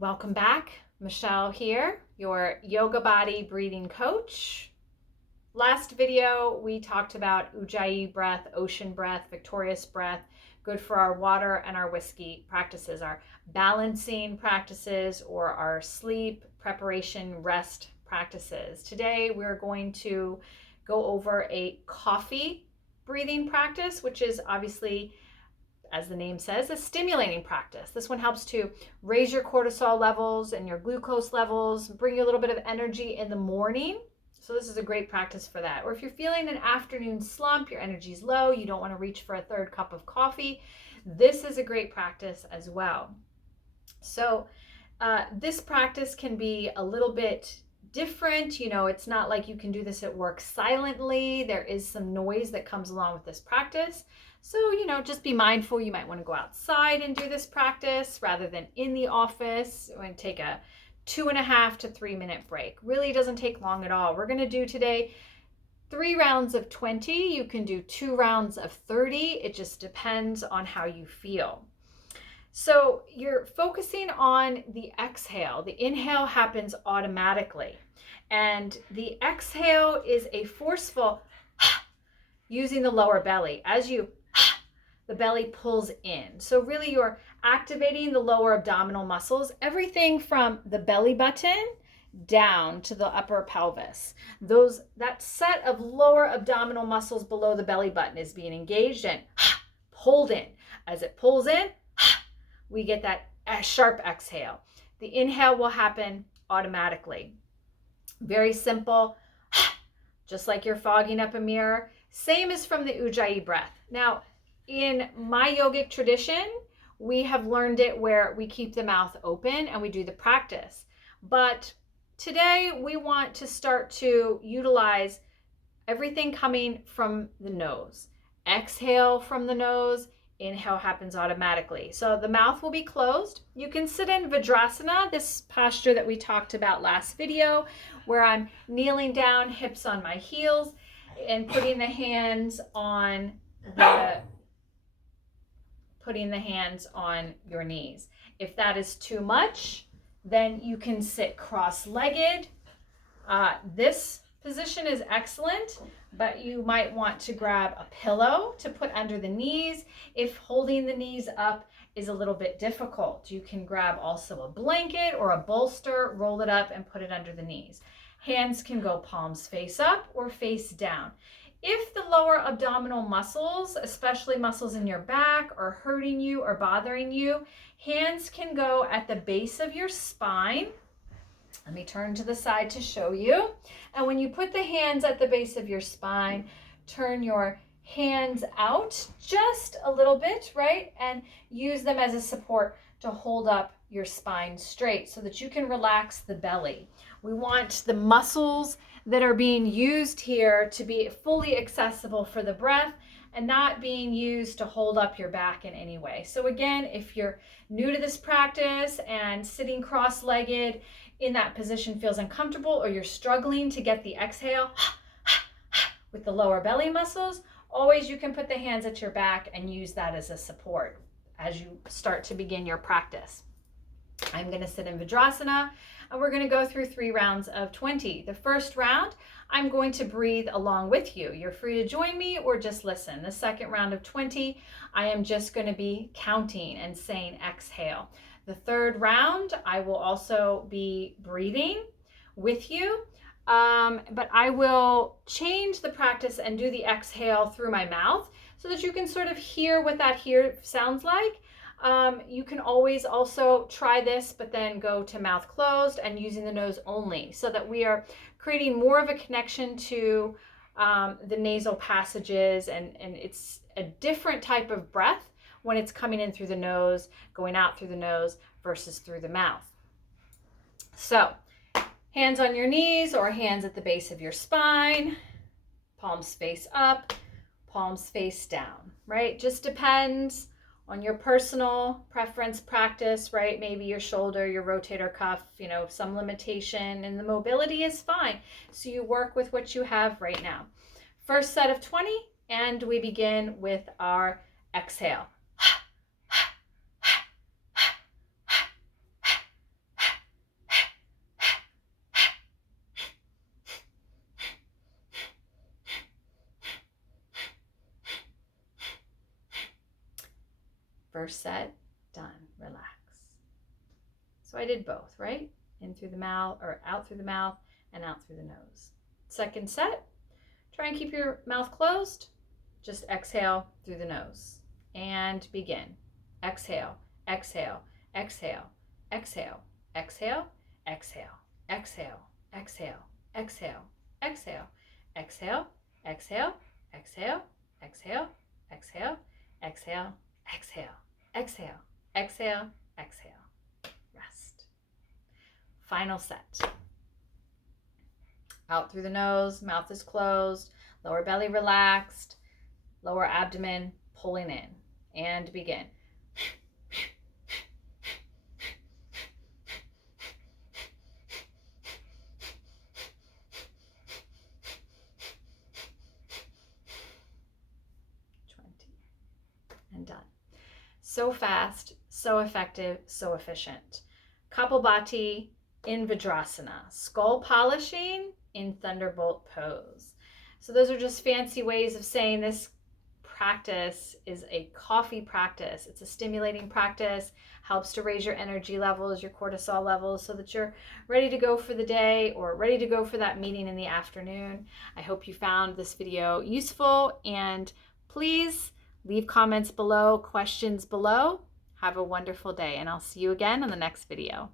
Welcome back. Michelle here, your YogaBody breathing coach. Last video, we talked about Ujjayi breath, ocean breath, victorious breath, good for our water and our whiskey practices, our balancing practices, or our sleep, preparation, rest practices. Today, we're going to go over a coffee breathing practice, which is obviously, as the name says, a stimulating practice. This one helps to raise your cortisol levels and your glucose levels, bring you a little bit of energy in the morning. So this is a great practice for that. Or if you're feeling an afternoon slump, your energy's low, you don't want to reach for a third cup of coffee, this is a great practice as well. So this practice can be a little bit different. It's not like you can do this at work silently. There is some noise that comes along with this practice. So, just be mindful. You might want to go outside and do this practice rather than in the office. We're going to take a 2.5 to 3 minute break. Really doesn't take long at all. We're going to do today 3 rounds of 20. You can do 2 rounds of 30. It just depends on how you feel. So you're focusing on the exhale. The inhale happens automatically. And the exhale is a forceful using the lower belly. As the belly pulls in. So really you're activating the lower abdominal muscles, everything from the belly button down to the upper pelvis. That set of lower abdominal muscles below the belly button is being engaged and pulled in. As it pulls in, we get that sharp exhale. The inhale will happen automatically. Very simple, just like you're fogging up a mirror. Same as from the Ujjayi breath. Now, in my yogic tradition, we have learned it where we keep the mouth open and we do the practice. But today we want to start to utilize everything coming from the nose. Exhale from the nose, inhale happens automatically. So the mouth will be closed. You can sit in Vajrasana, this posture that we talked about last video, where I'm kneeling down, hips on my heels, and putting the hands on your knees. If that is too much, then you can sit cross-legged. This position is excellent, but you might want to grab a pillow to put under the knees. If holding the knees up is a little bit difficult, you can grab also a blanket or a bolster, roll it up and put it under the knees. Hands can go palms face up or face down. If the lower abdominal muscles, especially muscles in your back, are hurting you or bothering you, hands can go at the base of your spine. Let me turn to the side to show you. And when you put the hands at the base of your spine, turn your hands out just a little bit, right? And use them as a support to hold up your spine straight so that you can relax the belly. We want the muscles that are being used here to be fully accessible for the breath and not being used to hold up your back in any way. So again, if you're new to this practice and sitting cross-legged in that position feels uncomfortable, or you're struggling to get the exhale with the lower belly muscles, always you can put the hands at your back and use that as a support as you start to begin your practice. I'm going to sit in Vajrasana and we're going to go through 3 rounds of 20. The first round, I'm going to breathe along with you. You're free to join me or just listen. The second round of 20, I am just going to be counting and saying exhale. The third round, I will also be breathing with you, but I will change the practice and do the exhale through my mouth so that you can sort of hear what that here sounds like. You can always also try this, but then go to mouth closed and using the nose only so that we are creating more of a connection to the nasal passages, and it's a different type of breath when it's coming in through the nose, going out through the nose versus through the mouth. So hands on your knees or hands at the base of your spine, palms face up, palms face down, right? Just depends on your personal preference practice, right? Maybe your shoulder, your rotator cuff, some limitation, and the mobility is fine. So you work with what you have right now. First set of 20, and we begin with our exhale. First set, done, relax. So I did both, right? In through the mouth, or out through the mouth and out through the nose. Second set, try and keep your mouth closed. Just exhale through the nose and begin. Exhale, exhale, exhale, exhale, exhale, exhale, exhale, exhale, exhale, exhale, exhale, exhale, exhale, exhale, exhale, exhale, exhale, exhale, exhale, exhale. Rest. Final set. Out through the nose, mouth is closed, lower belly relaxed, lower abdomen pulling in, and begin. And done. So fast, so effective, so efficient. Kapalbhati in Vajrasana, skull polishing in Thunderbolt pose. So those are just fancy ways of saying this practice is a coffee practice. It's a stimulating practice, helps to raise your energy levels, your cortisol levels, so that you're ready to go for the day or ready to go for that meeting in the afternoon. I hope you found this video useful, and please leave comments below, questions below. Have a wonderful day, and I'll see you again in the next video.